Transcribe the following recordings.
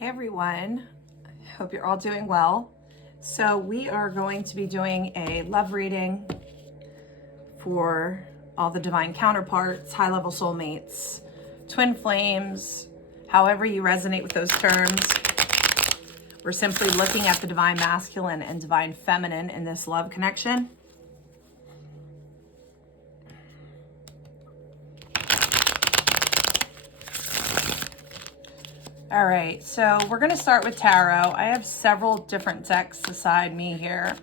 Hey everyone, I hope you're all doing well. So we are going to be doing a love reading for all the divine counterparts, high-level soulmates, twin flames, however you resonate with those terms. We're simply looking at the divine masculine and divine feminine in this love connection. All right, so we're going to start with tarot. I have several different decks beside me here.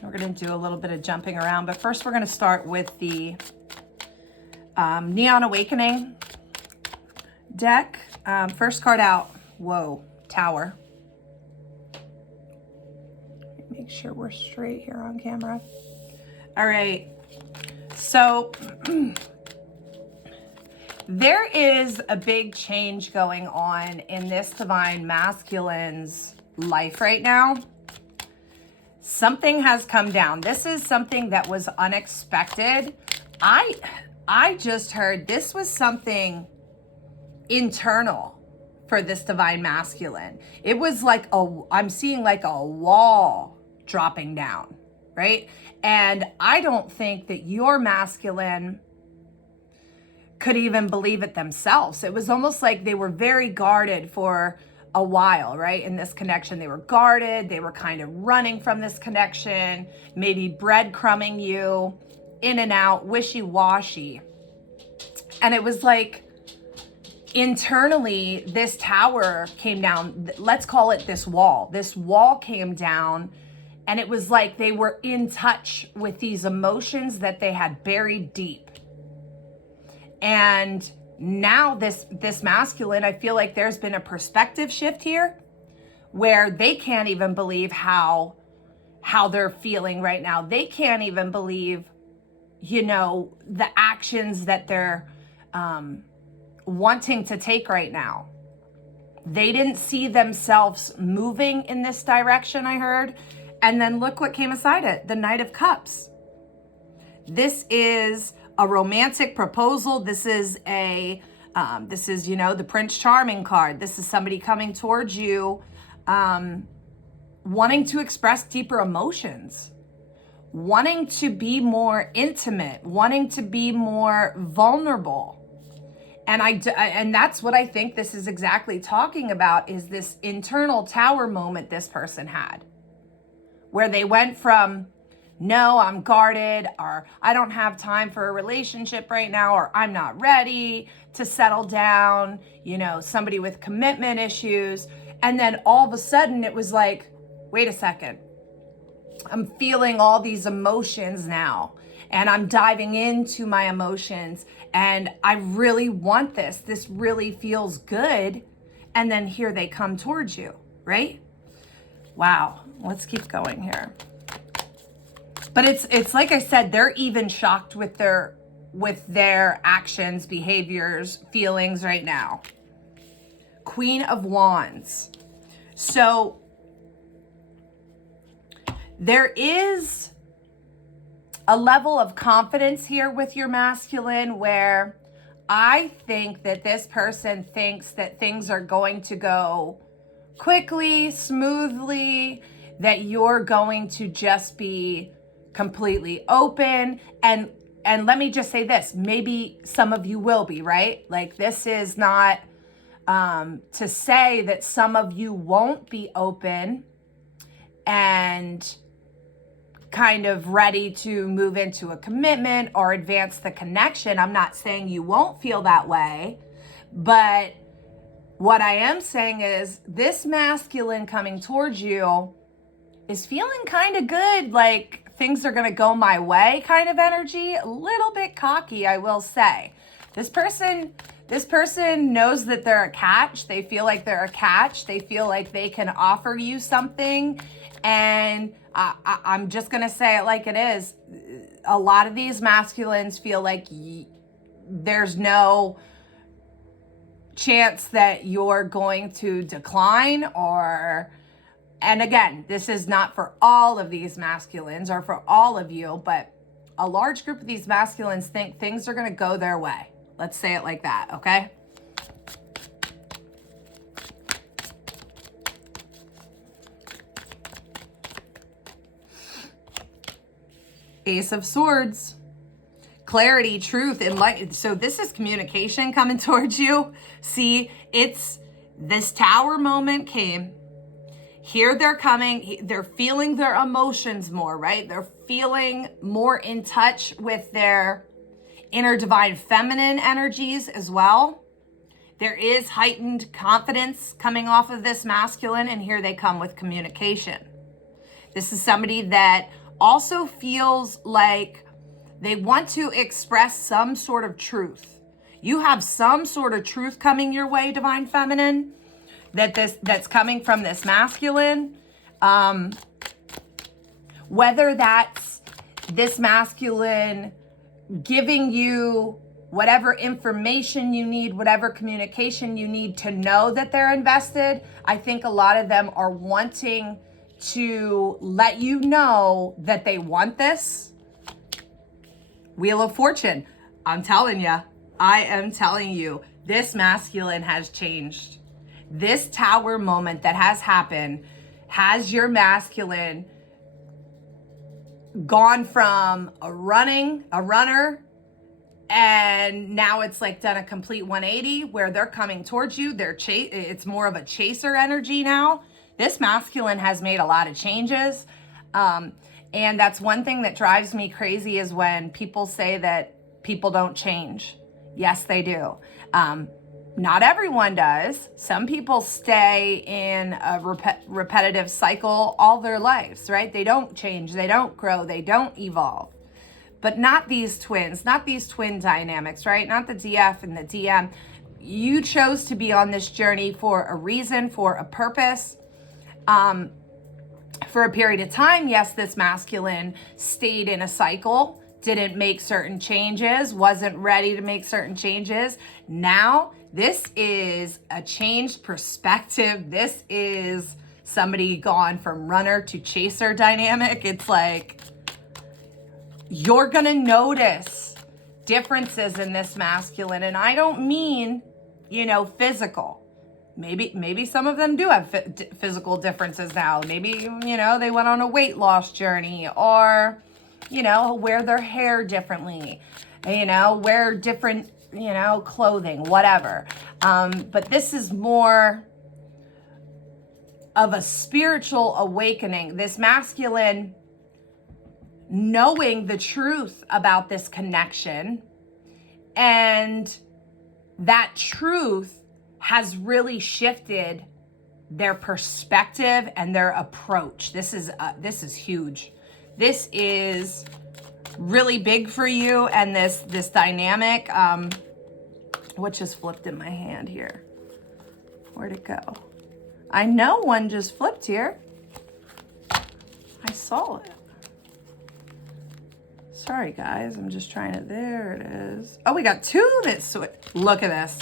We're going to do a little bit of jumping around, but first we're going to start with the Neon Awakening deck. First card out, whoa, Tower. Make sure we're straight here on camera. All right, so there is a big change going on in this divine masculine's life right now. Something has come down. This is something that was unexpected. I just heard this was something internal for this divine masculine. It was like I'm seeing like a wall dropping down, right? And I don't think that your masculine could even believe it themselves. It was almost like they were very guarded for a while, right? In this connection, they were guarded. They were kind of running from this connection, maybe breadcrumbing you in and out, wishy-washy. And it was like internally, this tower came down. Let's call it this wall. This wall came down, and it was like they were in touch with these emotions that they had buried deep. And now this masculine, I feel like there's been a perspective shift here where they can't even believe how they're feeling right now. They can't even believe, you know, the actions that they're wanting to take right now. They didn't see themselves moving in this direction, I heard. And then look what came aside it, the Knight of Cups. This is a romantic proposal. This is you know, the Prince Charming card. This is somebody coming towards you, wanting to express deeper emotions, wanting to be more intimate, wanting to be more vulnerable. And that's what I think this is exactly talking about, is this internal tower moment this person had, where they went from, no, I'm guarded, or I don't have time for a relationship right now, or I'm not ready to settle down, you know, somebody with commitment issues. And then all of a sudden it was like, wait a second, I'm feeling all these emotions now, and I'm diving into my emotions, and I really want this. This really feels good. And then here they come towards you, right? Wow, let's keep going here. But it's like I said, they're even shocked with their actions, behaviors, feelings right now. Queen of Wands. So there is a level of confidence here with your masculine where I think that this person thinks that things are going to go quickly, smoothly, that you're going to just be completely open. And let me just say this, maybe some of you will be, right? Like, this is not to say that some of you won't be open and kind of ready to move into a commitment or advance the connection. I'm not saying you won't feel that way, but what I am saying is this masculine coming towards you is feeling kind of good, like things are gonna go my way kind of energy. A little bit cocky, I will say. This person knows that they're a catch. They feel like they're a catch. They feel like they can offer you something. And I'm just gonna say it like it is. A lot of these masculines feel like there's no chance that you're going to decline, or, and again, this is not for all of these masculines or for all of you, but a large group of these masculines think things are going to go their way. Let's say it like that, okay? Ace of Swords. Clarity, truth, enlightenment. So this is communication coming towards you. See, it's this Tower moment came. Here they're coming. They're feeling their emotions more, right? They're feeling more in touch with their inner divine feminine energies as well. There is heightened confidence coming off of this masculine, and here they come with communication. This is somebody that also feels like they want to express some sort of truth. You have some sort of truth coming your way, divine feminine, that's coming from this masculine. Whether that's this masculine giving you whatever information you need, whatever communication you need to know that they're invested. I think a lot of them are wanting to let you know that they want this. Wheel of Fortune. I'm telling you, I am telling you, this masculine has changed. This Tower moment that has happened has your masculine gone from a runner, and now it's like done a complete 180 where they're coming towards you. It's more of a chaser energy now. This masculine has made a lot of changes. And that's one thing that drives me crazy is when people say that people don't change. Yes, they do. Not everyone does. Some people stay in a repetitive cycle all their lives, right? They don't change, they don't grow, they don't evolve. But not these twins, not these twin dynamics, right? Not the DF and the DM. You chose to be on this journey for a reason, for a purpose. For a period of time, yes, this masculine stayed in a cycle, didn't make certain changes, wasn't ready to make certain changes. Now, this is a changed perspective. This is somebody gone from runner to chaser dynamic. It's like, you're gonna notice differences in this masculine. And I don't mean, physical. Maybe some of them do have physical differences now. Maybe, they went on a weight loss journey, or, wear their hair differently, wear different, clothing, whatever. But this is more of a spiritual awakening. This masculine knowing the truth about this connection, and that truth has really shifted their perspective and their approach. This is huge. This is really big for you, and this dynamic. What just flipped in my hand here? Where'd it go? I know one just flipped here. I saw it. Sorry, guys. I'm just trying to. There it is. Oh, we got two that switched. Look at this.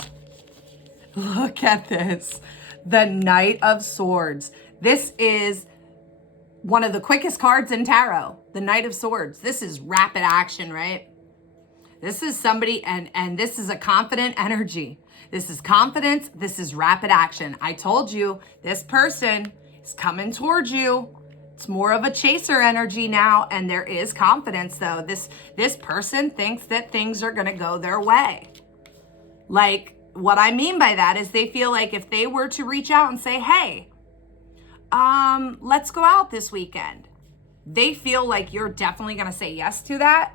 Look at this. The Knight of Swords. This is one of the quickest cards in tarot. The Knight of Swords. This is rapid action, right? This is somebody, and this is a confident energy. This is confidence. This is rapid action. I told you, this person is coming towards you. It's more of a chaser energy now, and there is confidence, though. This person thinks that things are going to go their way. Like, what I mean by that is they feel like if they were to reach out and say, hey, let's go out this weekend, they feel like you're definitely going to say yes to that.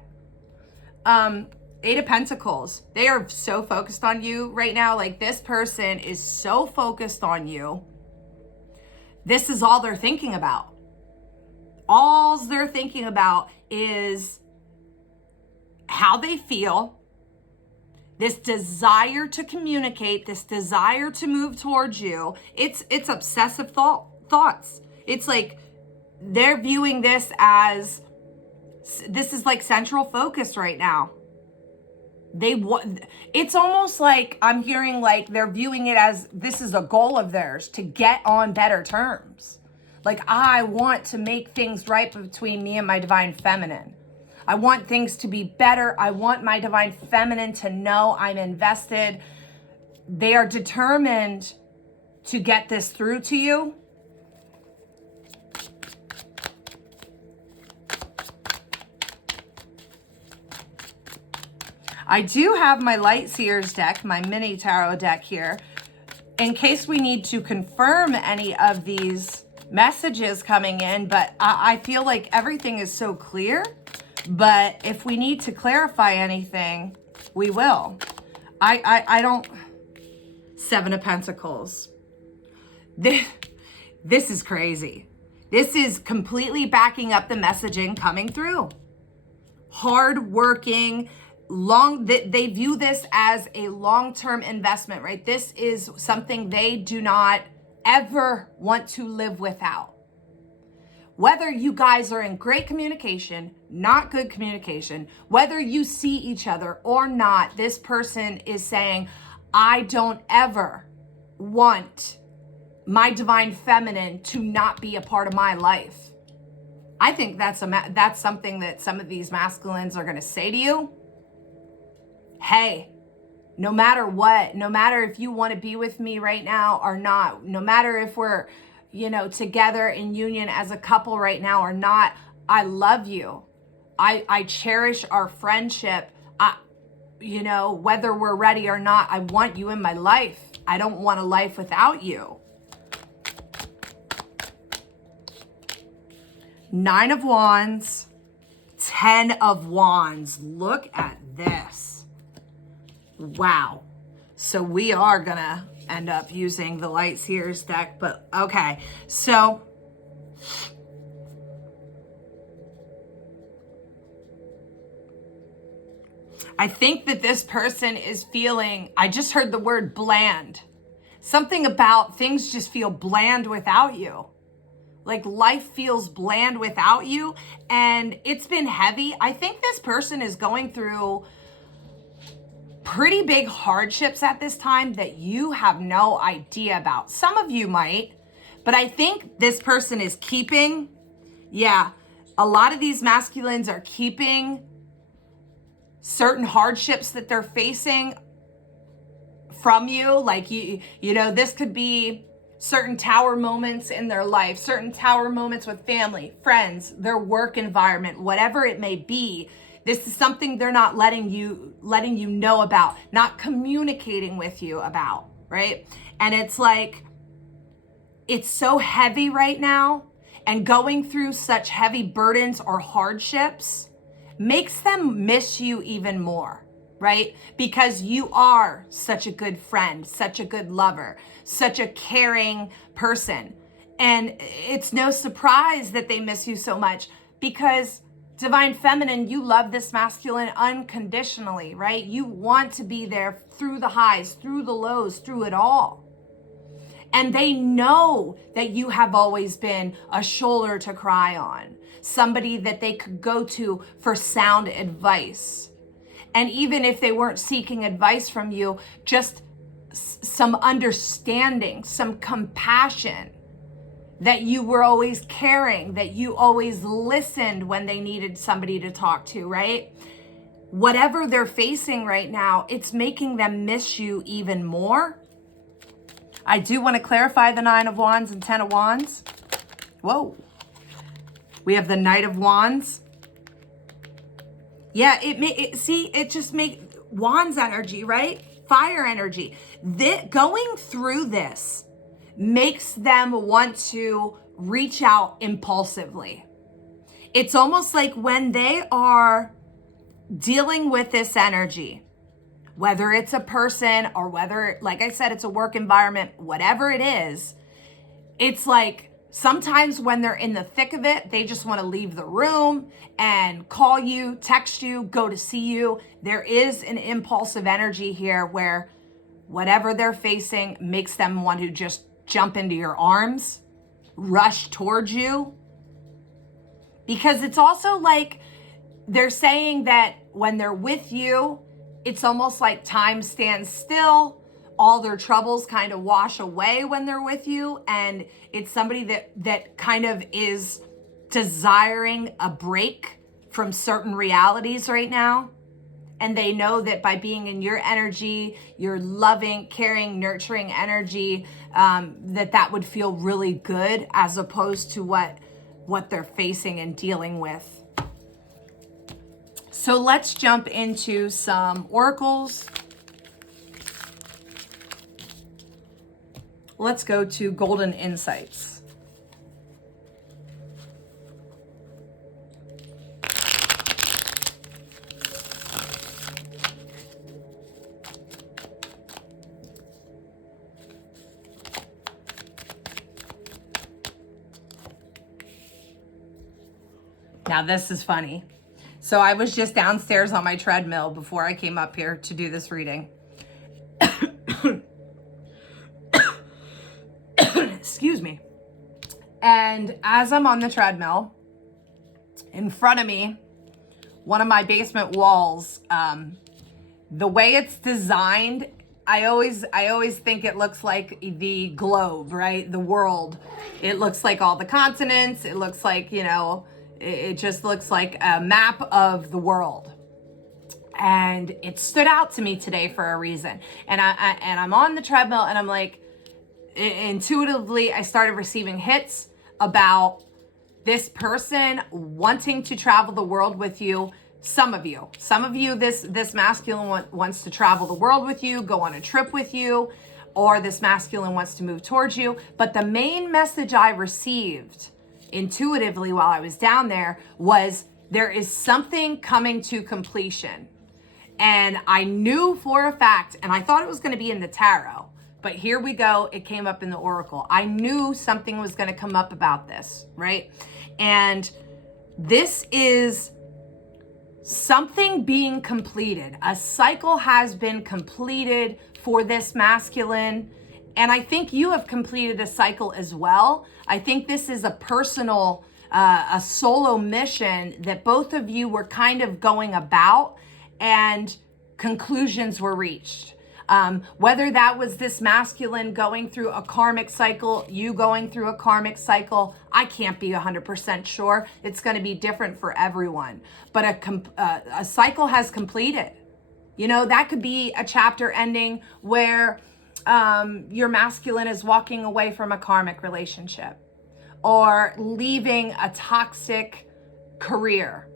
Eight of Pentacles. They are so focused on you right now. Like, this person is so focused on you. This is all they're thinking about. All they're thinking about is how they feel, this desire to communicate, this desire to move towards you. It's obsessive thoughts. It's like they're viewing this is like central focus right now. It's almost like I'm hearing like they're viewing it as this is a goal of theirs to get on better terms. Like, I want to make things right between me and my divine feminine. I want things to be better. I want my divine feminine to know I'm invested. They are determined to get this through to you. I do have my Light Seers deck, my mini tarot deck here, in case we need to confirm any of these messages coming in, but I feel like everything is so clear. But if we need to clarify anything, we will. I don't... Seven of Pentacles. This is crazy. This is completely backing up the messaging coming through. Hardworking, they view this as a long-term investment, right? This is something they do not ever want to live without. Whether you guys are in great communication, not good communication, whether you see each other or not, this person is saying, I don't ever want my divine feminine to not be a part of my life. I think that's something that some of these masculines are going to say to you. Hey, no matter what, no matter if you want to be with me right now or not, no matter if we're, together in union as a couple right now or not, I love you. I cherish our friendship. Whether we're ready or not, I want you in my life. I don't want a life without you. Nine of Wands, 10 of Wands. Look at this. Wow. So we are going to end up using the Light Seers deck, but okay. So I think that this person is feeling, I just heard the word bland. Something about things just feel bland without you. Like life feels bland without you, and it's been heavy. I think this person is going through pretty big hardships at this time that you have no idea about. Some of you might, but I think this person is keeping, a lot of these masculines are keeping certain hardships that they're facing from you. Like, this could be certain tower moments in their life, certain tower moments with family, friends, their work environment, whatever it may be. This is something they're not letting you know about, not communicating with you about, right? And it's like, it's so heavy right now, and going through such heavy burdens or hardships makes them miss you even more, right? Because you are such a good friend, such a good lover, such a caring person. And it's no surprise that they miss you so much, because divine feminine, you love this masculine unconditionally, right? You want to be there through the highs, through the lows, through it all. And they know that you have always been a shoulder to cry on, somebody that they could go to for sound advice. And even if they weren't seeking advice from you, just some understanding, some compassion, that you were always caring, that you always listened when they needed somebody to talk to, right? Whatever they're facing right now, it's making them miss you even more. I do want to clarify the 9 of Wands and 10 of Wands. Whoa. We have the Knight of Wands. Yeah, it just makes Wands energy, right? Fire energy. Going through this makes them want to reach out impulsively. It's almost like when they are dealing with this energy, whether it's a person or whether, like I said, it's a work environment, whatever it is, it's like sometimes when they're in the thick of it, they just want to leave the room and call you, text you, go to see you. There is an impulsive energy here where whatever they're facing makes them want to just jump into your arms, rush towards you. Because it's also like they're saying that when they're with you, it's almost like time stands still. All their troubles kind of wash away when they're with you. And it's somebody that kind of is desiring a break from certain realities right now. And they know that by being in your energy, your loving, caring, nurturing energy, that would feel really good as opposed to what they're facing and dealing with. So let's jump into some oracles. Let's go to Golden Insights. Now this is funny. So I was just downstairs on my treadmill before I came up here to do this reading. Excuse me. And as I'm on the treadmill, in front of me, one of my basement walls, the way it's designed, I always think it looks like the globe, right? The world. It looks like all the continents. It looks like, you know, it just looks like a map of the world. And it stood out to me today for a reason. And I'm on the treadmill and I'm like, intuitively, I started receiving hits about this person wanting to travel the world with you. Some of you, this masculine wants to travel the world with you, go on a trip with you, or this masculine wants to move towards you. But the main message I received intuitively while I was down there was there is something coming to completion. And I knew for a fact, and I thought it was going to be in the tarot, but here we go. It came up in the oracle. I knew something was going to come up about this, right? And this is something being completed. A cycle has been completed for this masculine. And I think you have completed a cycle as well. I think this is a personal, a solo mission that both of you were kind of going about and conclusions were reached. Whether that was this masculine going through a karmic cycle, you going through a karmic cycle, I can't be 100% sure. It's going to be different for everyone. But a cycle has completed. You know, that could be a chapter ending where your masculine is walking away from a karmic relationship or leaving a toxic career.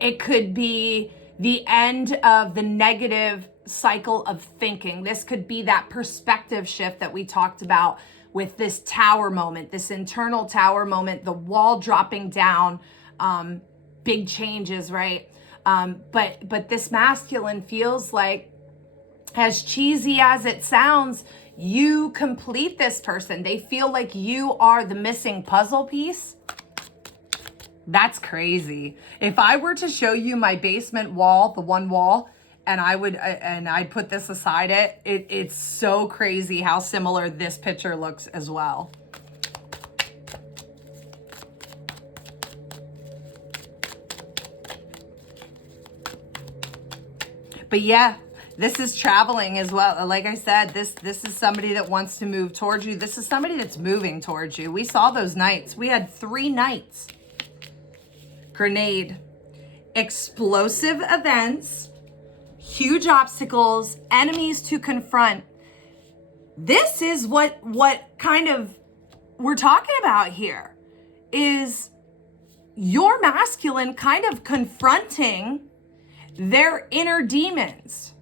It could be the end of the negative cycle of thinking. This could be that perspective shift that we talked about with this tower moment, this internal tower moment, the wall dropping down, big changes, right? But this masculine feels like, as cheesy as it sounds, you complete this person. They feel like you are the missing puzzle piece. That's crazy. If I were to show you my basement wall, the one wall, and I'd put this aside it's so crazy how similar this picture looks as well. But yeah, this is traveling as well. Like I said, this is somebody that wants to move towards you. This is somebody that's moving towards you. We saw those knights. We had 3 knights. Grenade, explosive events, huge obstacles, enemies to confront. This is what kind of we're talking about here, is your masculine kind of confronting their inner demons,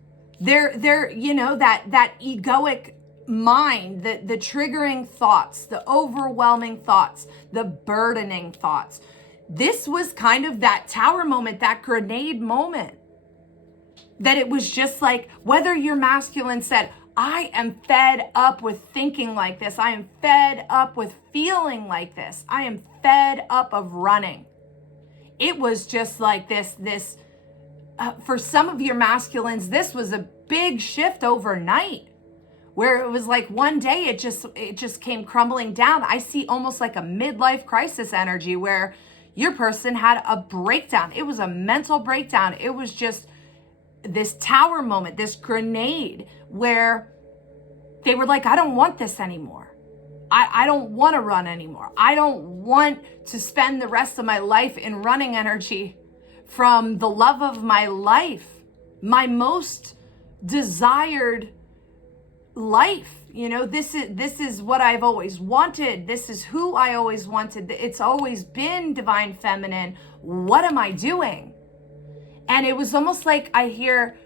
their you know, that egoic mind, the triggering thoughts, the overwhelming thoughts, the burdening thoughts. This was kind of that tower moment, that grenade moment, that it was just like, whether your masculine said, I am fed up with thinking like this. I am fed up with feeling like this. I am fed up of running. It was just like this, for some of your masculines, this was a big shift overnight, where it was like one day it just came crumbling down. I see almost like a midlife crisis energy where your person had a breakdown. It was a mental breakdown. It was just this tower moment, this grenade where they were like, I don't want this anymore. I don't want to run anymore. I don't want to spend the rest of my life in running energy from the love of my life, my most desired life. You know, this is what I've always wanted. This is who I always wanted. It's always been divine feminine. What am I doing? And it was almost like I hear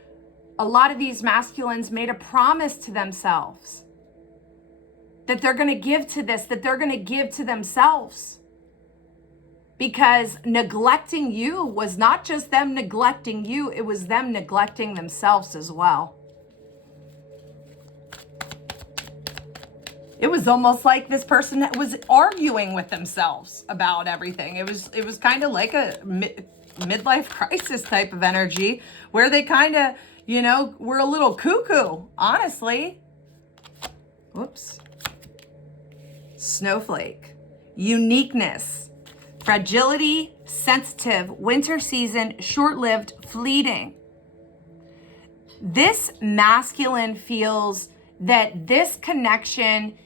a lot of these masculines made a promise to themselves that they're going to give to this, that they're going to give to themselves. Because neglecting you was not just them neglecting you, it was them neglecting themselves as well. It was almost like this person was arguing with themselves about everything. It was kind of like a midlife crisis type of energy where they kind of, you know, were a little cuckoo, honestly. Whoops. Snowflake. Uniqueness. Fragility. Sensitive. Winter season. Short-lived. Fleeting. This masculine feels that this connection,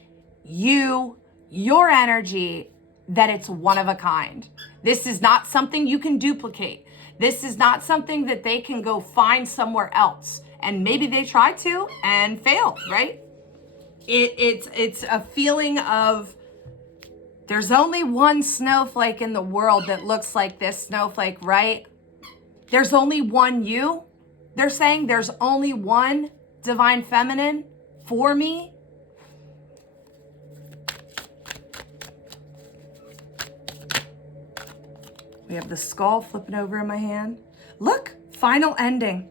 your energy, that it's one of a kind. This is not something you can duplicate. This is not something that they can go find somewhere else. And maybe they try to and fail, right? It's a feeling of there's only one snowflake in the world that looks like this snowflake, right? There's only one you. They're saying there's only one divine feminine for me. We have the skull flipping over in my hand. Look, final ending.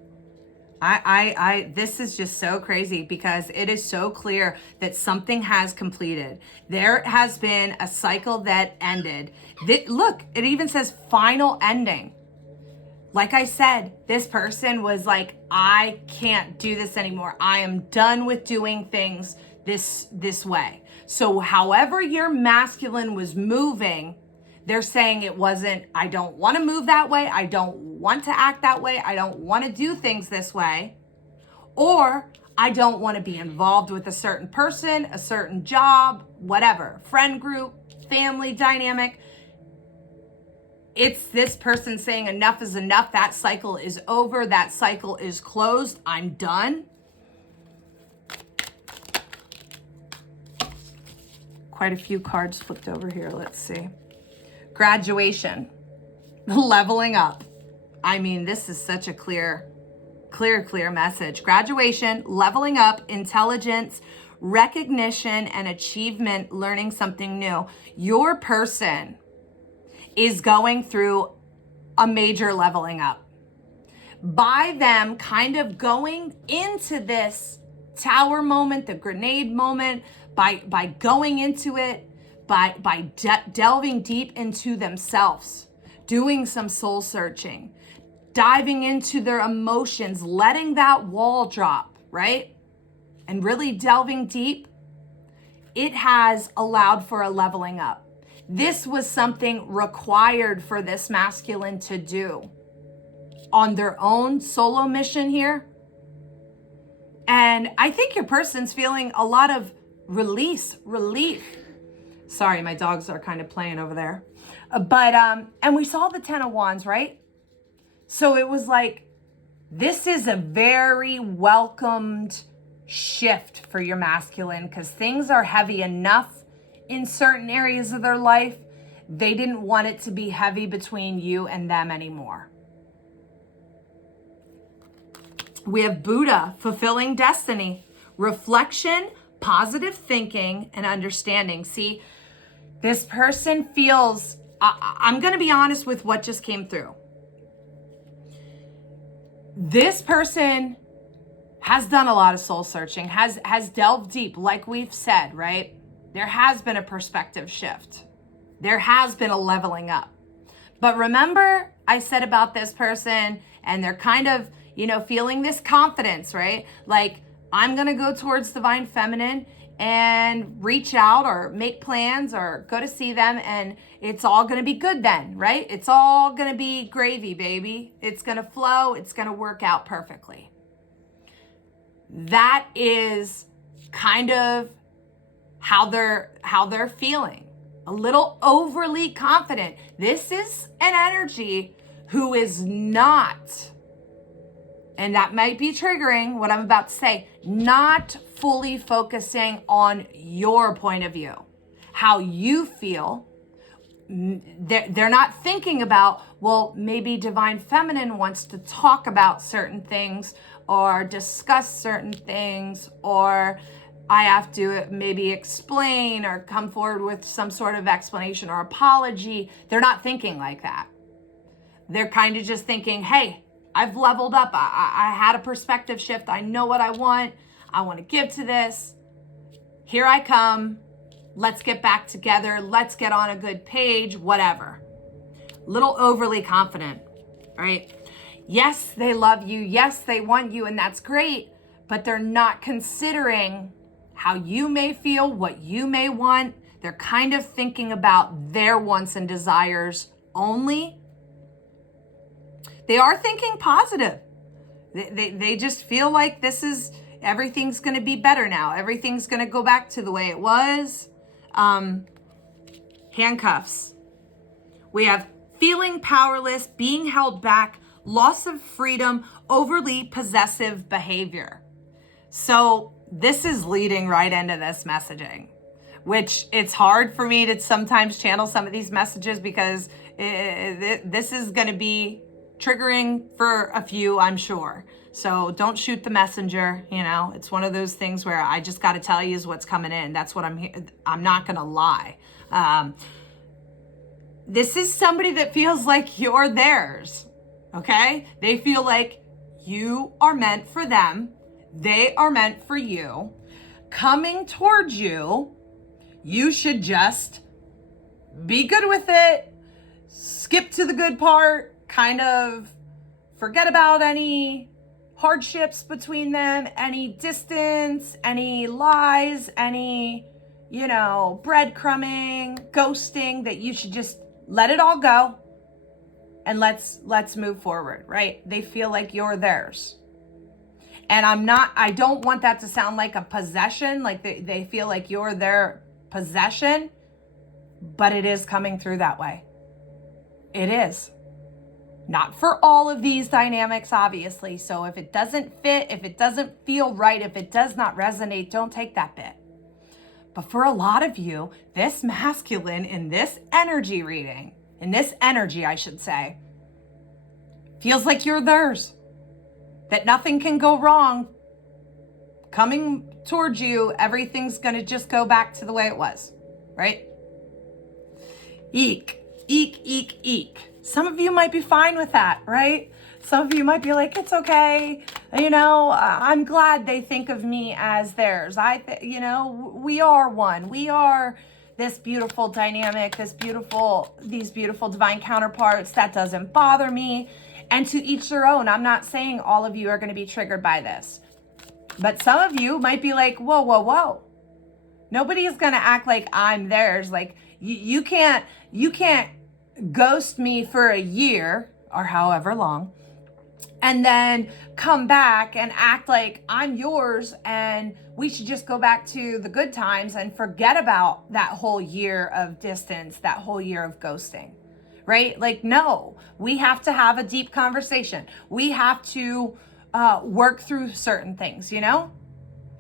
This is just so crazy because it is so clear that something has completed. There has been a cycle that ended. Look, it even says final ending. Like I said, this person was like, I can't do this anymore. I am done with doing things this way. So however your masculine was moving, they're saying it wasn't, I don't want to move that way. I don't want to act that way. I don't want to do things this way. Or I don't want to be involved with a certain person, a certain job, whatever, friend group, family dynamic. It's this person saying enough is enough. That cycle is over. That cycle is closed. I'm done. Quite a few cards flipped over here. Let's see. Graduation, leveling up. I mean, this is such a clear message. Graduation, leveling up, intelligence, recognition, and achievement, learning something new. Your person is going through a major leveling up. By them kind of going into this tower moment, the grenade moment, by going into it, by delving deep into themselves, doing some soul searching, diving into their emotions, letting that wall drop, right? And really delving deep, it has allowed for a leveling up. This was something required for this masculine to do on their own solo mission here. And I think your person's feeling a lot of relief. Sorry, my dogs are kind of playing over there. And we saw the 10 of Wands, right? So it was like, this is a very welcomed shift for your masculine because things are heavy enough in certain areas of their life. They didn't want it to be heavy between you and them anymore. We have Buddha, fulfilling destiny, reflection, positive thinking, and understanding. See, this person feels, I'm going to be honest with what just came through. This person has done a lot of soul searching, has delved deep, like we've said, right? There has been a perspective shift. There has been a leveling up. But remember, I said about this person, and they're kind of, feeling this confidence, right? Like, I'm going to go towards divine feminine and reach out or make plans or go to see them, and it's all going to be good then, right? It's all going to be gravy, baby. It's going to flow. It's going to work out perfectly. That is kind of how they're feeling. A little overly confident. This is an energy who is not and that might be triggering what I'm about to say, not fully focusing on your point of view, how you feel. They're not thinking about, well, maybe Divine Feminine wants to talk about certain things or discuss certain things, or I have to maybe explain or come forward with some sort of explanation or apology. They're not thinking like that. They're kind of just thinking, hey, I've leveled up. I had a perspective shift. I know what I want. I want to give to this. Here I come. Let's get back together. Let's get on a good page, whatever. Little overly confident, right? Yes, they love you. Yes, they want you, and that's great, but they're not considering how you may feel, what you may want. They're kind of thinking about their wants and desires only. They are thinking positive. They just feel like everything's going to be better now. Everything's going to go back to the way it was. Handcuffs. We have feeling powerless, being held back, loss of freedom, overly possessive behavior. So this is leading right into this messaging, which it's hard for me to sometimes channel some of these messages because this is going to be triggering for a few, I'm sure. So don't shoot the messenger. It's one of those things where I just got to tell you is what's coming in. That's what I'm not going to lie. This is somebody that feels like you're theirs. Okay. They feel like you are meant for them. They are meant for you. Coming towards you, you should just be good with it. Skip to the good part. Kind of forget about any hardships between them, any distance, any lies, any, breadcrumbing, ghosting, that you should just let it all go and let's move forward, right? They feel like you're theirs. And I don't want that to sound like a possession, like they feel like you're their possession, but it is coming through that way. It is. Not for all of these dynamics, obviously. So if it doesn't fit, if it doesn't feel right, if it does not resonate, don't take that bit. But for a lot of you, this masculine in this energy reading, I should say, feels like you're theirs. That nothing can go wrong. Coming towards you, everything's going to just go back to the way it was, right? Eek, eek, eek, eek. Some of you might be fine with that, right? Some of you might be like, it's okay. I'm glad they think of me as theirs. We are one. We are this beautiful dynamic, these beautiful divine counterparts. That doesn't bother me. And to each their own. I'm not saying all of you are going to be triggered by this. But some of you might be like, whoa, whoa, whoa. Nobody is going to act like I'm theirs. Like you can't ghost me for a year or however long and then come back and act like I'm yours and we should just go back to the good times and forget about that whole year of distance, that whole year of ghosting, right? Like, no, we have to have a deep conversation. We have to work through certain things, And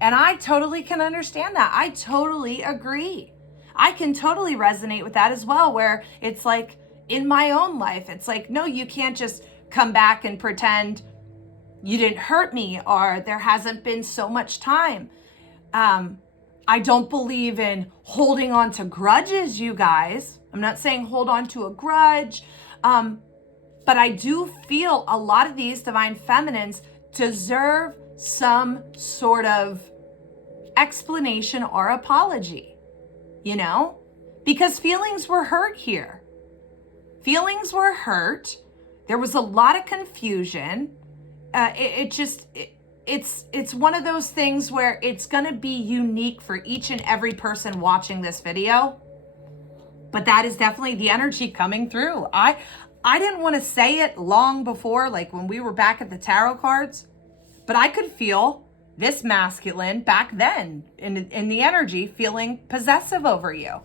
I totally can understand that. I totally agree. I can totally resonate with that as well, where it's like, in my own life, it's like, no, you can't just come back and pretend you didn't hurt me or there hasn't been so much time. I don't believe in holding on to grudges, you guys. I'm not saying hold on to a grudge, but I do feel a lot of these divine feminines deserve some sort of explanation or apology, because feelings were hurt here. Feelings were hurt. There was a lot of confusion. It's one of those things where it's going to be unique for each and every person watching this video. But that is definitely the energy coming through. I didn't want to say it long before, like when we were back at the tarot cards, but I could feel this masculine back then in the energy feeling possessive over you.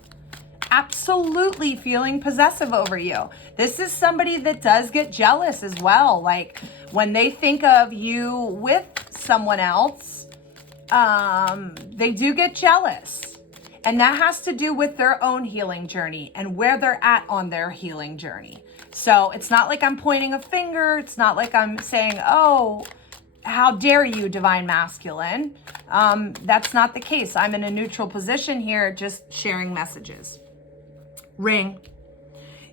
absolutely feeling possessive over you. This is somebody that does get jealous as well. Like when they think of you with someone else, they do get jealous. And that has to do with their own healing journey and where they're at on their healing journey. So it's not like I'm pointing a finger. It's not like I'm saying, oh, how dare you, divine masculine. That's not the case. I'm in a neutral position here, just sharing messages. Ring.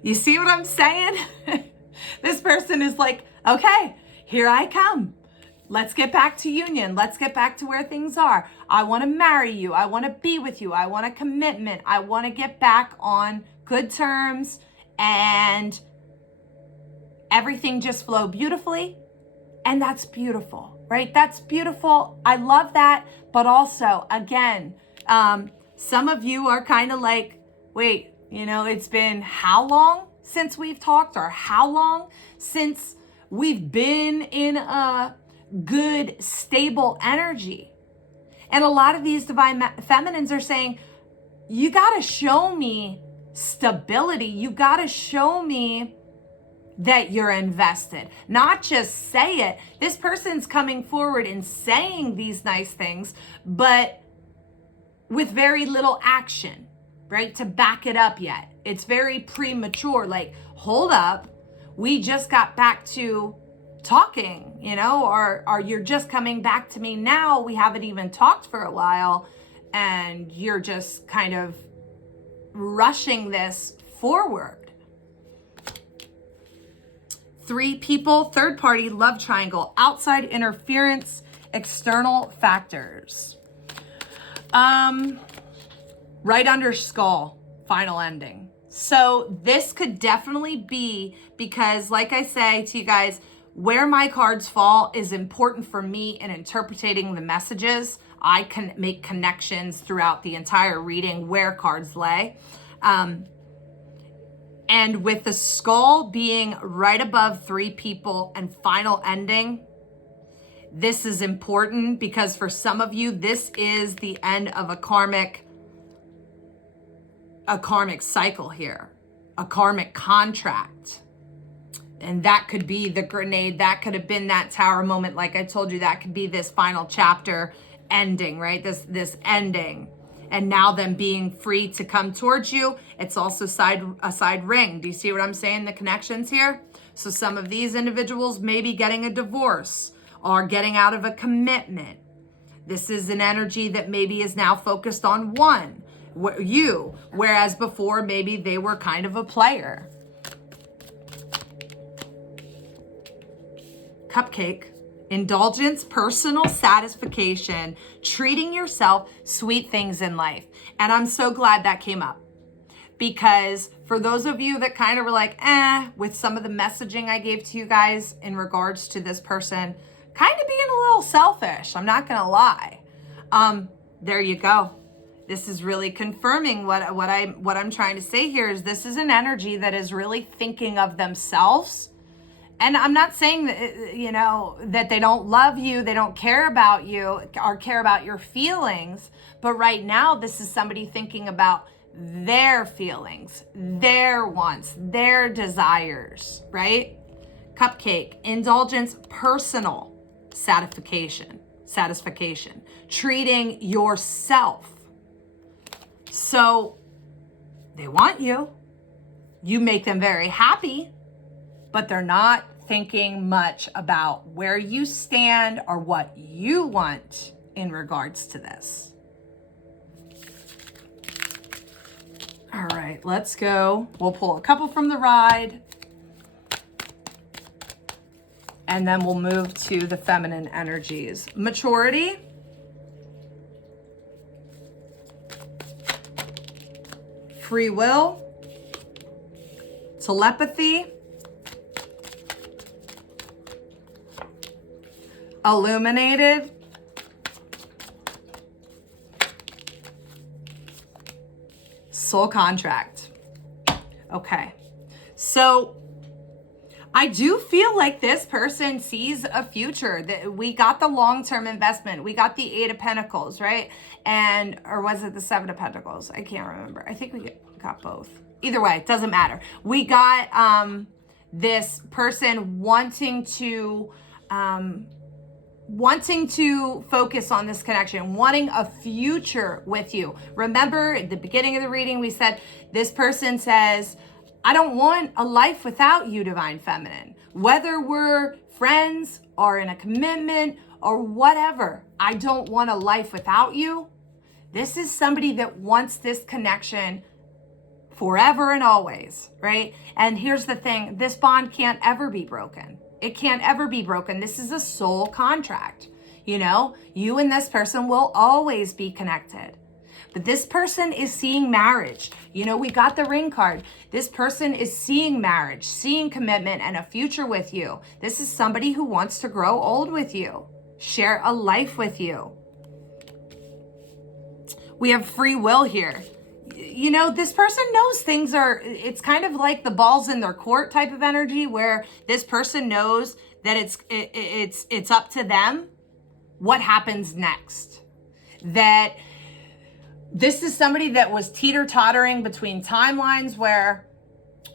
You see what I'm saying? This person is like, okay, here I come. Let's get back to union. Let's get back to where things are. I want to marry you. I want to be with you. I want a commitment. I want to get back on good terms, and everything just flow beautifully. And that's beautiful, right? That's beautiful. I love that. But also, again, some of you are kind of like, wait, it's been how long since we've talked, or how long since we've been in a good, stable energy? And a lot of these divine feminines are saying, you got to show me stability. You got to show me that you're invested, not just say it. This person's coming forward and saying these nice things, but with very little action, right? To back it up yet. It's very premature. Like, hold up. We just got back to talking, or you're just coming back to me now. We haven't even talked for a while, and you're just kind of rushing this forward. 3 people, third party, love triangle, outside interference, external factors. Right under skull, final ending. So this could definitely be, because like I say to you guys, where my cards fall is important for me in interpreting the messages. I can make connections throughout the entire reading where cards lay. And with the skull being right above 3 people and final ending, this is important because for some of you, this is the end of a karmic cycle here, a karmic contract. And that could be the grenade. That could have been that tower moment. Like I told you, that could be this final chapter ending, right? This ending. And now them being free to come towards you. It's also a side ring. Do you see what I'm saying? The connections here. So some of these individuals may be getting a divorce or getting out of a commitment. This is an energy that maybe is now focused on you, whereas before maybe they were kind of a player. Cupcake, indulgence, personal satisfaction, treating yourself, sweet things in life. And I'm so glad that came up, because for those of you that kind of were like, with some of the messaging I gave to you guys in regards to this person kind of being a little selfish, I'm not gonna lie. There you go. This is really confirming what I'm trying to say here is this is an energy that is really thinking of themselves. And I'm not saying that, that they don't love you, they don't care about you or care about your feelings. But right now, this is somebody thinking about their feelings, their wants, their desires, right? Cupcake, indulgence, personal satisfaction, treating yourself. So they want you, you make them very happy, but they're not thinking much about where you stand or what you want in regards to this. All right, let's go. We'll pull a couple from the ride, and then we'll move to the feminine energies. Maturity. Free will. Telepathy. Illuminated. Soul contract. Okay. So I do feel like this person sees a future. That we got the long-term investment. We got the Eight of Pentacles, right? And, or was it the Seven of Pentacles? I can't remember. I think we got both. Either way, it doesn't matter. We got this person wanting to focus on this connection, wanting a future with you. Remember at the beginning of the reading, we said this person says, I don't want a life without you, Divine Feminine. Whether we're friends or in a commitment or whatever, I don't want a life without you. This is somebody that wants this connection forever and always, right? And here's the thing, this bond can't ever be broken. It can't ever be broken. This is a soul contract. You know, you and this person will always be connected. But this person is seeing marriage. You know, we got the ring card. This person is seeing marriage, seeing commitment and a future with you. This is somebody who wants to grow old with you, share a life with you. We have free will here. You know, this person knows things are, it's kind of like the ball's in their court type of energy where this person knows that it's up to them what happens next. That this is somebody that was teeter-tottering between timelines where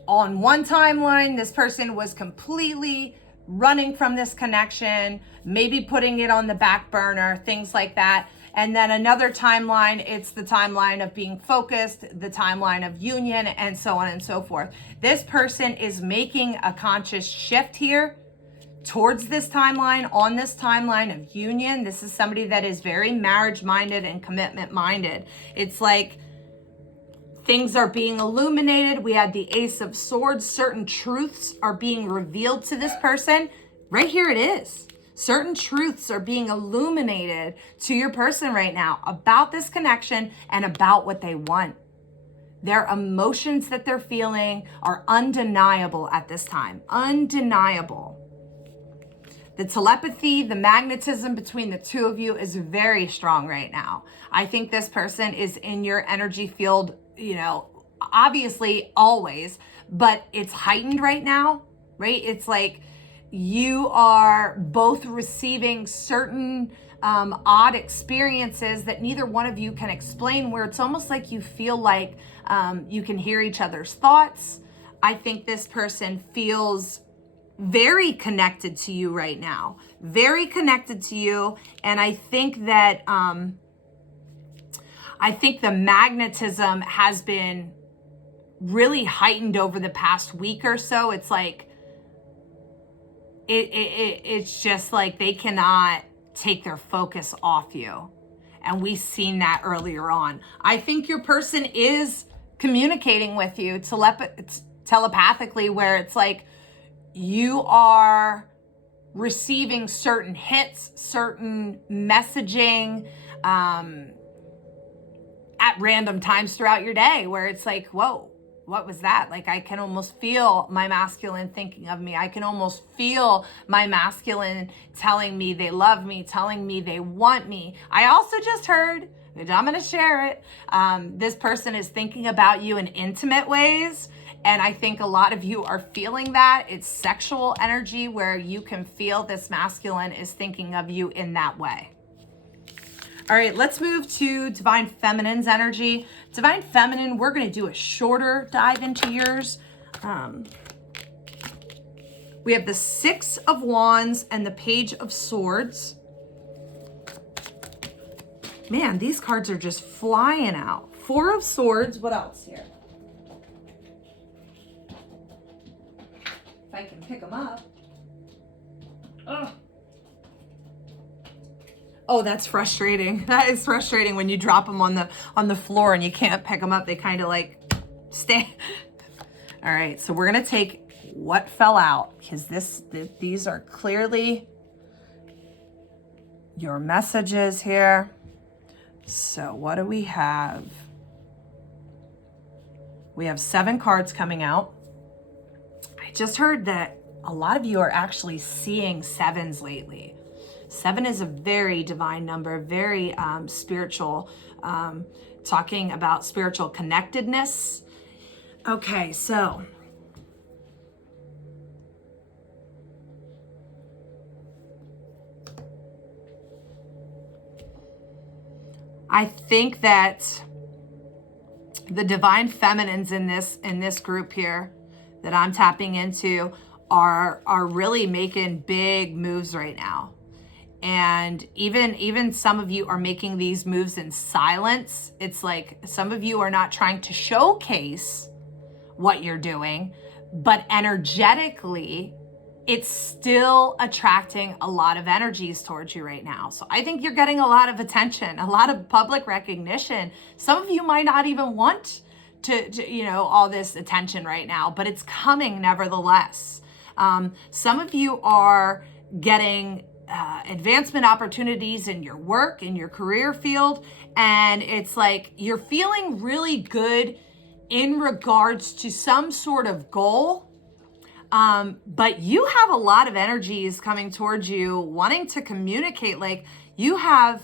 on one timeline, this person was completely running from this connection, maybe putting it on the back burner, things like that. And then another timeline, it's the timeline of being focused, the timeline of union, and so on and so forth. This person is making a conscious shift here towards this timeline, on this timeline of union. This is somebody that is very marriage-minded and commitment-minded. It's like things are being illuminated. We had the Ace of Swords. Certain truths are being revealed to this person. Right here it is. Certain truths are being illuminated to your person right now about this connection and about what they want. Their emotions that they're feeling are undeniable at this time. Undeniable. The telepathy, the magnetism between the two of you is very strong right now. I think this person is in your energy field, you know, obviously always, but it's heightened right now, right? It's like you are both receiving certain odd experiences that neither one of you can explain, where it's almost like you feel like you can hear each other's thoughts. I think this person feels very connected to you right now, very connected to you. And I think that, I think the magnetism has been really heightened over the past week or so. It's like, it's just like they cannot take their focus off you. And we've seen that earlier on. I think your person is communicating with you telepathically, where it's like, you are receiving certain hits, certain messaging at random times throughout your day, where it's like, whoa, what was that? Like, I can almost feel my masculine thinking of me. I can almost feel my masculine telling me they love me, telling me they want me. I also just heard, and I'm going to share it, this person is thinking about you in intimate ways. And I think a lot of you are feeling that. It's sexual energy where you can feel this masculine is thinking of you in that way. All right, let's move to Divine Feminine's energy. Divine Feminine, we're going to do a shorter dive into yours. We have the Six of Wands and the Page of Swords. Man, these cards are just flying out. Four of Swords. What else here? I can pick them up. Ugh. Oh, that's frustrating. That is frustrating when you drop them on the floor and you can't pick them up. They kind of like stay. All right, so we're gonna take what fell out, because these are clearly your messages here. So what do we have? We have 7 cards coming out. I just heard that a lot of you are actually seeing 7s lately. 7 is a very divine number, very spiritual, talking about spiritual connectedness. Okay, so I think that the divine feminines in this group here that I'm tapping into are really making big moves right now. And even some of you are making these moves in silence. It's like some of you are not trying to showcase what you're doing, but energetically, it's still attracting a lot of energies towards you right now. So I think you're getting a lot of attention, a lot of public recognition. Some of you might not even want to all this attention right now, but it's coming nevertheless. Some of you are getting advancement opportunities in your work, in your career field, and it's like you're feeling really good in regards to some sort of goal. But you have a lot of energies coming towards you wanting to communicate. Like you have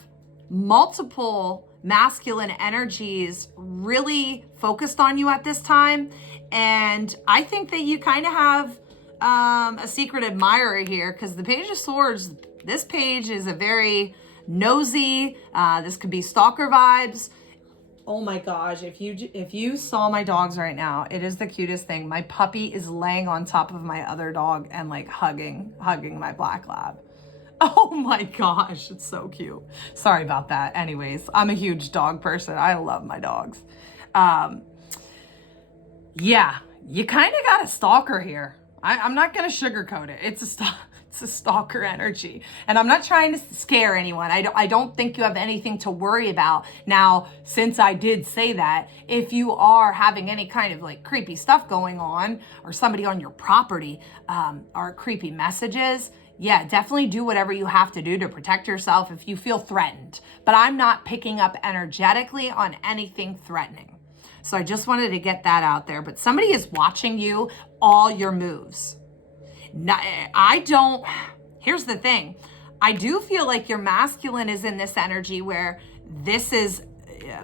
multiple masculine energies really focused on you at this time. And I think that you kind of have a secret admirer here, because the Page of Swords, this page is a very nosy, this could be stalker vibes. Oh my gosh, if you saw my dogs right now, it is the cutest thing. My puppy is laying on top of my other dog and like hugging my black lab. Oh my gosh, it's so cute. Sorry about that. Anyways, I'm a huge dog person. I love my dogs. Yeah, you kind of got a stalker here. I'm not going to sugarcoat it. It's a stalker energy. And I'm not trying to scare anyone. I don't think you have anything to worry about. Now, since I did say that, if you are having any kind of like creepy stuff going on, or somebody on your property, or creepy messages, yeah, definitely do whatever you have to do to protect yourself if you feel threatened. But I'm not picking up energetically on anything threatening. So I just wanted to get that out there. But somebody is watching you, all your moves. Here's the thing. I do feel like your masculine is in this energy where this is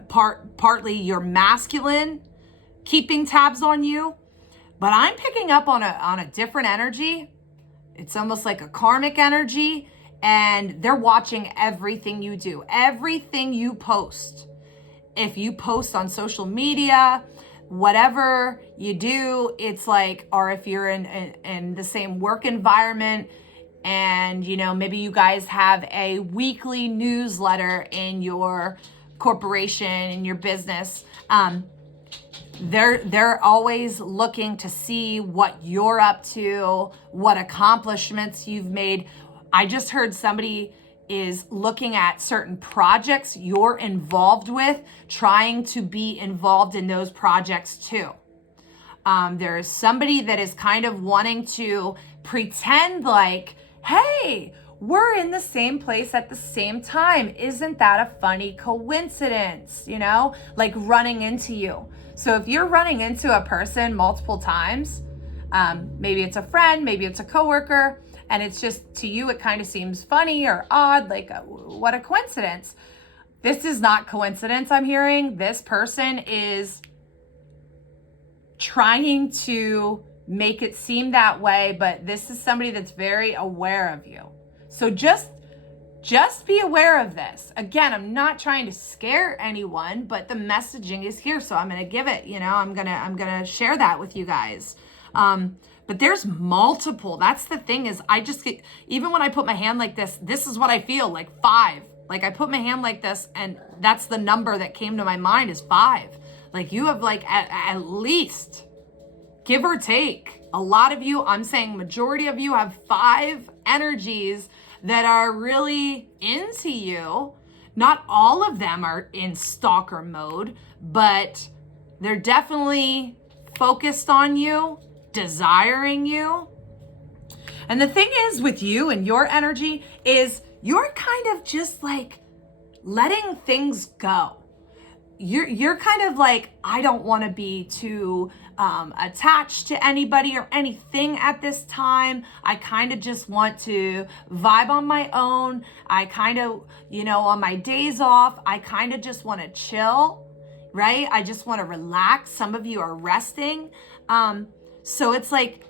partly your masculine keeping tabs on you. But I'm picking up on a different energy. It's almost like a karmic energy. And they're watching everything you do, everything you post. If you post on social media, whatever you do, it's like, or if you're in the same work environment and, maybe you guys have a weekly newsletter in your corporation, in your business, they're always looking to see what you're up to, what accomplishments you've made. I just heard somebody is looking at certain projects you're involved with, trying to be involved in those projects too. There is somebody that is kind of wanting to pretend like, hey, we're in the same place at the same time. Isn't that a funny coincidence? Like running into you. So if you're running into a person multiple times, maybe it's a friend, maybe it's a coworker, and it's just, to you, it kind of seems funny or odd, like what a coincidence. This is not coincidence, I'm hearing. This person is trying to make it seem that way, but this is somebody that's very aware of you. So just be aware of this. Again, I'm not trying to scare anyone, but the messaging is here, so I'm going to give it, I'm going to share that with you guys. But there's multiple. That's the thing, is I just get, even when I put my hand like this is what I feel, like 5. Like I put my hand like this and that's the number that came to my mind is 5. Like you have like at least, give or take, a lot of you, I'm saying majority of you have 5 energies that are really into you. Not all of them are in stalker mode, but they're definitely focused on you, desiring you. And the thing is with you and your energy is you're kind of just like letting things go. You're kind of like, I don't want to be too attached to anybody or anything at this time. I kind of just want to vibe on my own. I kind of, on my days off, I kind of just want to chill, right? I just want to relax. Some of you are resting. So it's like,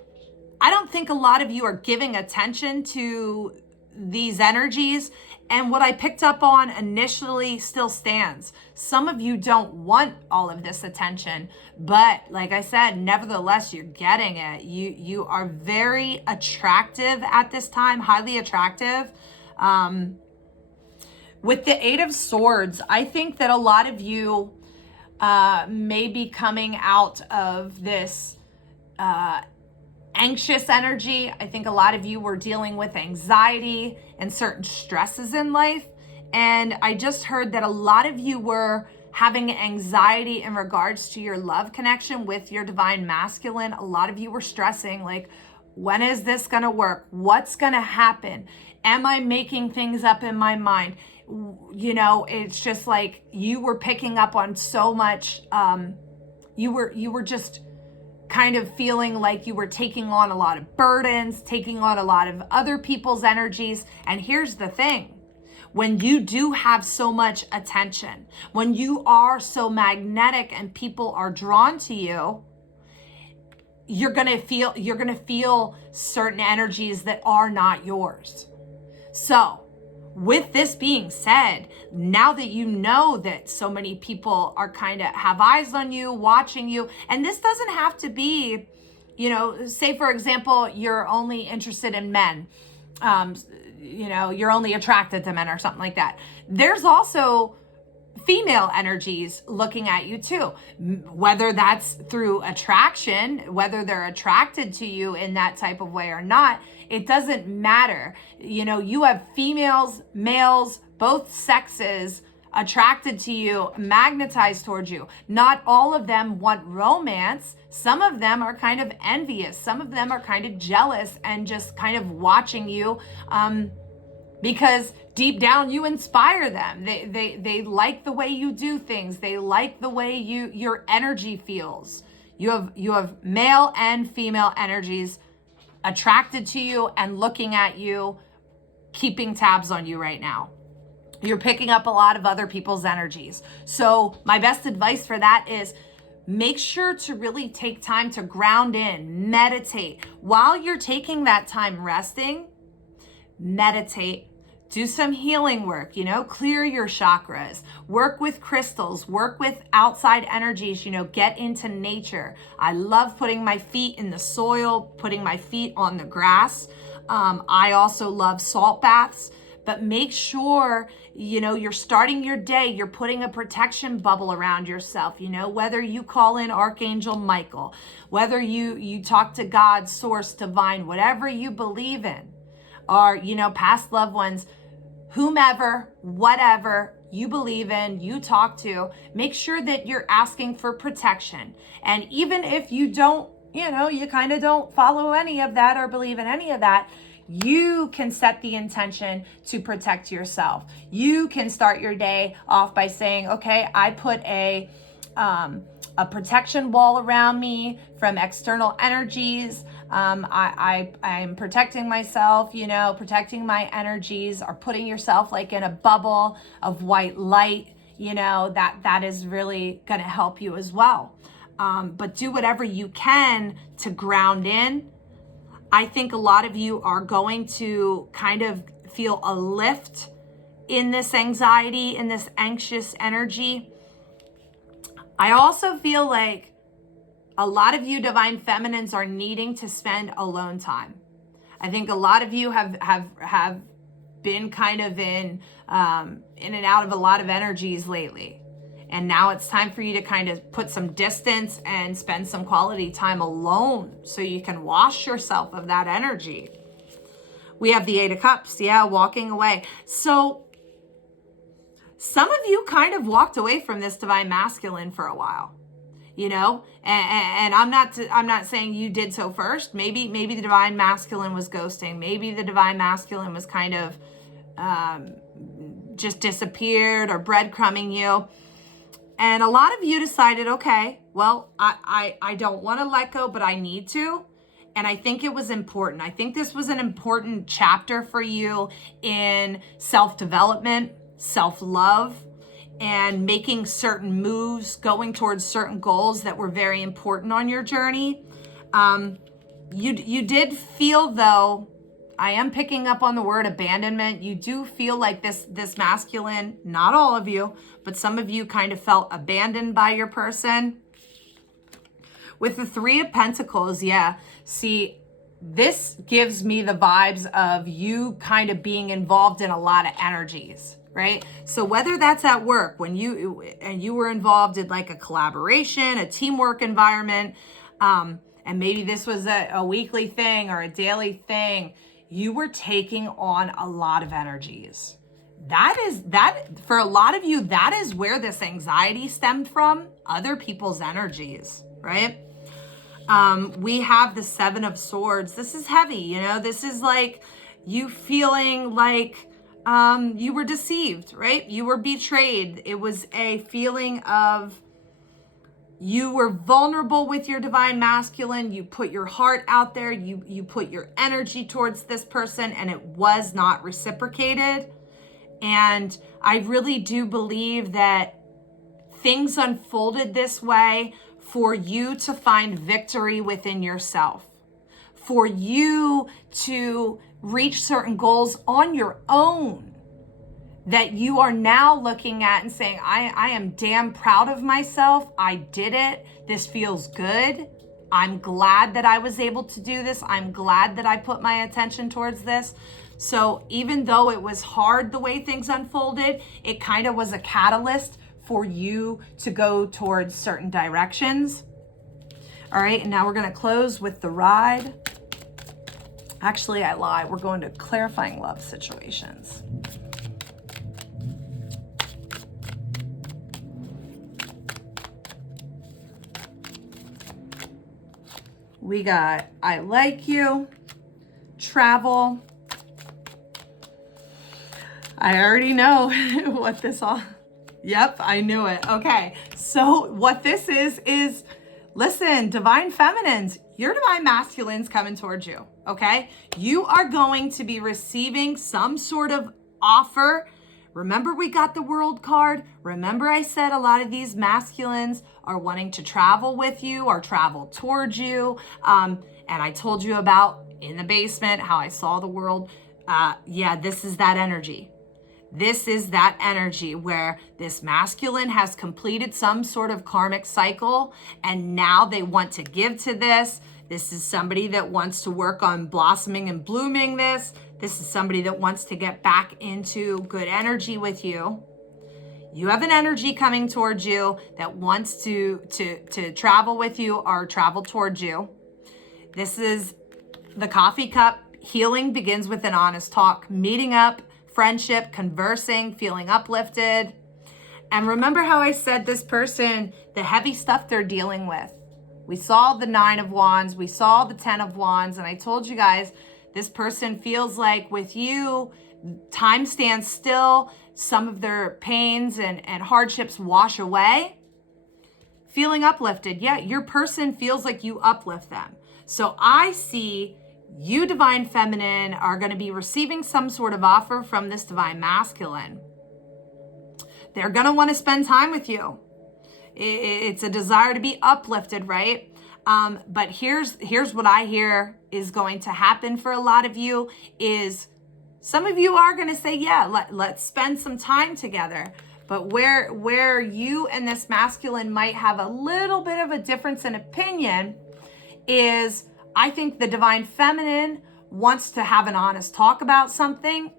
I don't think a lot of you are giving attention to these energies, And what I picked up on initially still stands. Some of you don't want all of this attention, but like I said, nevertheless, you're getting it. You are very attractive at this time, highly attractive. With the Eight of Swords, I think that a lot of you may be coming out of this anxious energy. I think a lot of you were dealing with anxiety and certain stresses in life. And I just heard that a lot of you were having anxiety in regards to your love connection with your divine masculine. A lot of you were stressing, like, when is this going to work? What's going to happen? Am I making things up in my mind? You know, it's just like you were picking up on so much. You were just kind of feeling like you were taking on a lot of burdens, taking on a lot of other people's energies. And here's the thing. When you do have so much attention, when you are so magnetic and people are drawn to you, you're going to feel certain energies that are not yours. So, with this being said, now that you know that so many people are kind of have eyes on you, watching you, and this doesn't have to be, you know, say for example, you're only interested in men, you know, you're only attracted to men or something like that. There's also female energies looking at you too, whether that's through attraction, whether they're attracted to you in that type of way or not, it doesn't matter. You know, you have females, males, both sexes attracted to you, magnetized towards you. Not all of them want romance. Some of them are kind of envious. Some of them are kind of jealous and just kind of watching you, because deep down you inspire them. They like the way you do things. They like the way your energy feels. You have male and female energies attracted to you and looking at you, keeping tabs on you right now. You're picking up a lot of other people's energies. So my best advice for that is make sure to really take time to ground in, meditate. While you're taking that time resting, meditate. Do some healing work, you know, clear your chakras, work with crystals, work with outside energies, you know, get into nature. I love putting my feet in the soil, putting my feet on the grass. I also love salt baths, but make sure, you know, you're starting your day, you're putting a protection bubble around yourself, you know, whether you call in Archangel Michael, whether you talk to God, source, divine, whatever you believe in, or, you know, past loved ones, whomever, whatever you believe in, you talk to, make sure that you're asking for protection. And even if you don't, you know, you kind of don't follow any of that or believe in any of that, you can set the intention to protect yourself. You can start your day off by saying, okay, I put a protection wall around me from external energies. I'm protecting myself, you know, protecting my energies, or putting yourself like in a bubble of white light, you know, that is really going to help you as well. But do whatever you can to ground in. I think a lot of you are going to kind of feel a lift in this anxiety, in this anxious energy. I also feel like a lot of you divine feminines are needing to spend alone time. I think a lot of you have been kind of in and out of a lot of energies lately. And now it's time for you to kind of put some distance and spend some quality time alone so you can wash yourself of that energy. We have the Eight of Cups, yeah, walking away. So some of you kind of walked away from this divine masculine for a while, you know, and I'm not saying you did so first. Maybe the divine masculine was ghosting. Maybe the divine masculine was kind of just disappeared or breadcrumbing you. And a lot of you decided, okay, well, I don't want to let go, but I need to. And I think it was important. I think this was an important chapter for you in self-development, self-love, and making certain moves, going towards certain goals that were very important on your journey. You did feel, though, I am picking up on the word abandonment. You do feel like this masculine, not all of you, but some of you kind of felt abandoned by your person. With the Three of Pentacles, yeah. See, this gives me the vibes of you kind of being involved in a lot of energies, right? So whether that's at work, when you were involved in like a collaboration, a teamwork environment, and maybe this was a weekly thing or a daily thing, you were taking on a lot of energies. That for a lot of you, that is where this anxiety stemmed from, other people's energies, right? We have the Seven of Swords. This is heavy, you know, this is like you feeling like you were deceived, right? You were betrayed. It was a feeling of you were vulnerable with your divine masculine. You put your heart out there. You put your energy towards this person and it was not reciprocated. And I really do believe that things unfolded this way for you to find victory within yourself, for you to reach certain goals on your own that you are now looking at and saying, I am damn proud of myself. I did it. This feels good. I'm glad that I was able to do this. I'm glad that I put my attention towards this. So even though it was hard the way things unfolded, it kind of was a catalyst for you to go towards certain directions. All right, and now we're gonna close with the Ride. Actually, I lied. We're going to clarifying love situations. We got I like you, travel. I already know what this all... Yep, I knew it. Okay, so what this is, listen, divine feminines, your divine masculine's coming towards you, okay? You are going to be receiving some sort of offer. Remember we got the World card? Remember I said a lot of these masculines are wanting to travel with you or travel towards you. And I told you about in the basement how I saw the World. Yeah, this is that energy. This is that energy where this masculine has completed some sort of karmic cycle and now they want to give to this. This is somebody that wants to work on blossoming and blooming this. This is somebody that wants to get back into good energy with you. You have an energy coming towards you that wants to travel with you or travel towards you. This is the coffee cup. Healing begins with an honest talk, meeting up, friendship, conversing, feeling uplifted. And remember how I said this person, the heavy stuff they're dealing with. We saw the 9 of Wands, we saw the 10 of Wands, and I told you guys, this person feels like with you, time stands still, some of their pains and hardships wash away. Feeling uplifted. Yeah, your person feels like you uplift them. So I see you, divine feminine, are going to be receiving some sort of offer from this divine masculine. They're going to want to spend time with you. It's a desire to be uplifted, right? But here's what I hear is going to happen for a lot of you is some of you are going to say, yeah, let's spend some time together. But where you and this masculine might have a little bit of a difference in opinion is I think the divine feminine wants to have an honest talk about something,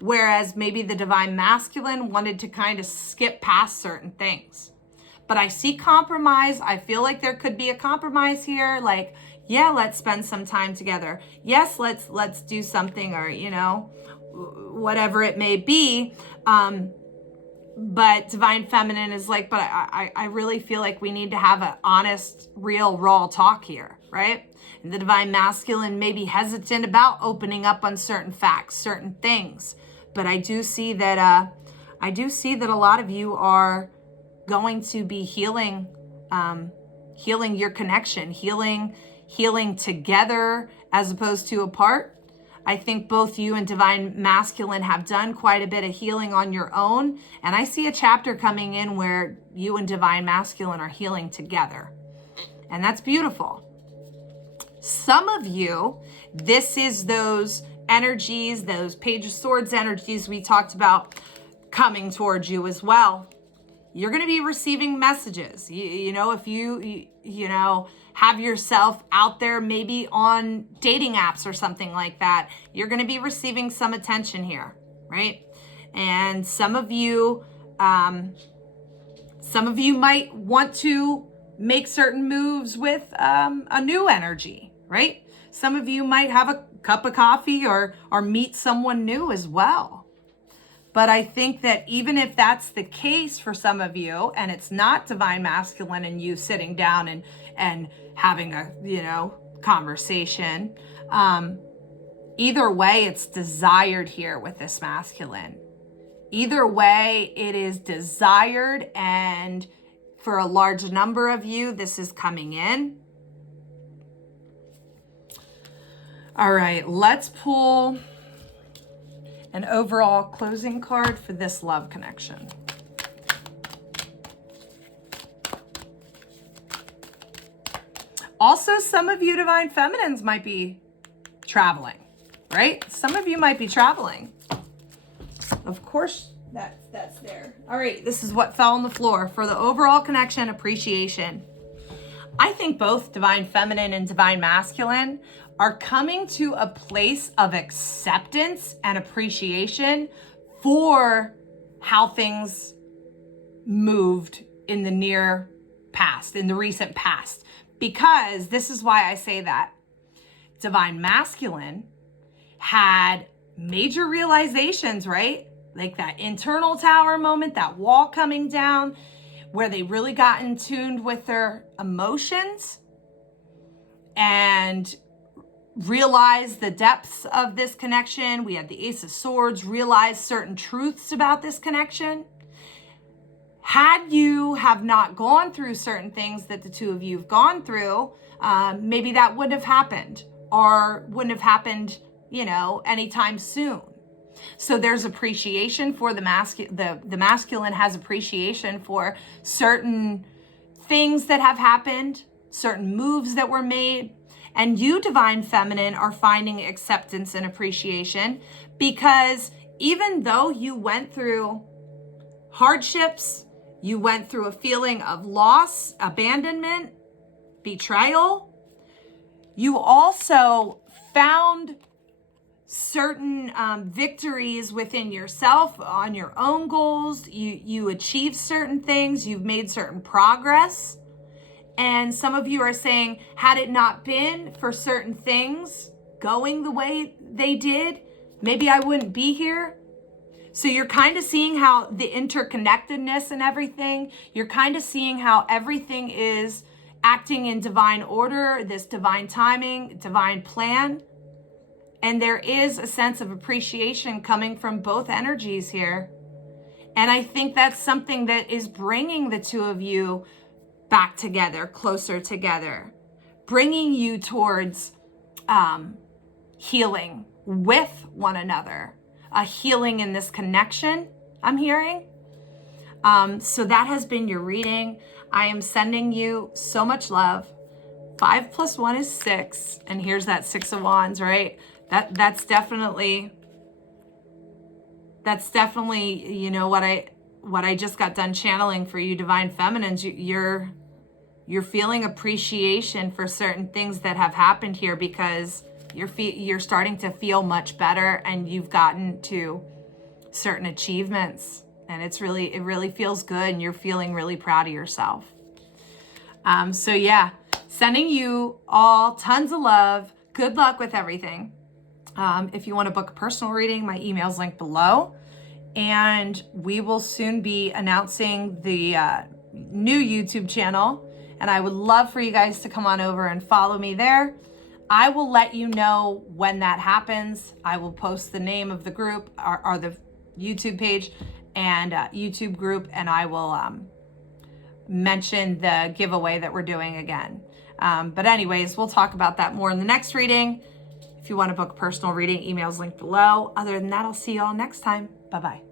whereas maybe the divine masculine wanted to kind of skip past certain things. But I see compromise. I feel like there could be a compromise here. Like, yeah, let's spend some time together. Yes, let's do something, or, you know, whatever it may be. But divine feminine is like, but I really feel like we need to have an honest, real, raw talk here, right? And the divine masculine may be hesitant about opening up on certain facts, certain things. But I do see that a lot of you are going to be healing your connection, healing together as opposed to apart. I think both you and divine masculine have done quite a bit of healing on your own. And I see a chapter coming in where you and divine masculine are healing together. And that's beautiful. Some of you, this is those energies, those Page of Swords energies we talked about coming towards you as well. You're going to be receiving messages. You know, if you know, have yourself out there maybe on dating apps or something like that, you're going to be receiving some attention here, right? And some of you might want to make certain moves with a new energy, right? Some of you might have a cup of coffee or meet someone new as well. But I think that even if that's the case for some of you, and it's not divine masculine and you sitting down and having a, you know, conversation, either way, it's desired here with this masculine. Either way, it is desired, and for a large number of you, this is coming in. All right, let's pull an overall closing card for this love connection. Also, some of you divine feminines might be traveling, right? Some of you might be traveling. Of course, that's there. All right, this is what fell on the floor for the overall connection appreciation. I think both divine feminine and divine masculine are coming to a place of acceptance and appreciation for how things moved in the near past, in the recent past. Because this is why I say that. Divine masculine had major realizations, right? Like that internal tower moment, that wall coming down, where they really got in tune with their emotions and realized the depths of this connection. We had the Ace of Swords, realized certain truths about this connection. Had you have not gone through certain things that the two of you have gone through, maybe that wouldn't have happened, or wouldn't have happened, you know, anytime soon. So there's appreciation for the masculine has appreciation for certain things that have happened, certain moves that were made. And you, divine feminine, are finding acceptance and appreciation because even though you went through hardships, you went through a feeling of loss, abandonment, betrayal, you also found certain victories within yourself on your own goals. You achieved certain things, you've made certain progress. And some of you are saying, had it not been for certain things going the way they did, maybe I wouldn't be here. So you're kind of seeing how the interconnectedness and everything, you're kind of seeing how everything is acting in divine order, this divine timing, divine plan. And there is a sense of appreciation coming from both energies here. And I think that's something that is bringing the two of you back together, closer together, bringing you towards healing with one another, a healing in this connection, I'm hearing. So that has been your reading. I am sending you so much love. 5 + 1 is 6. And here's that 6 of Wands, right? That's definitely, you know, what I just got done channeling for you divine feminines. You're feeling appreciation for certain things that have happened here because you're starting to feel much better and you've gotten to certain achievements, and it really feels good and you're feeling really proud of yourself. So yeah, sending you all tons of love. Good luck with everything. If you want to book a personal reading, my email's linked below. And we will soon be announcing the new YouTube channel. And I would love for you guys to come on over and follow me there. I will let you know when that happens. I will post the name of the group or the YouTube page and YouTube group. And I will mention the giveaway that we're doing again. But anyways, we'll talk about that more in the next reading. If you want to book a personal reading, email's linked below. Other than that, I'll see you all next time. Bye-bye.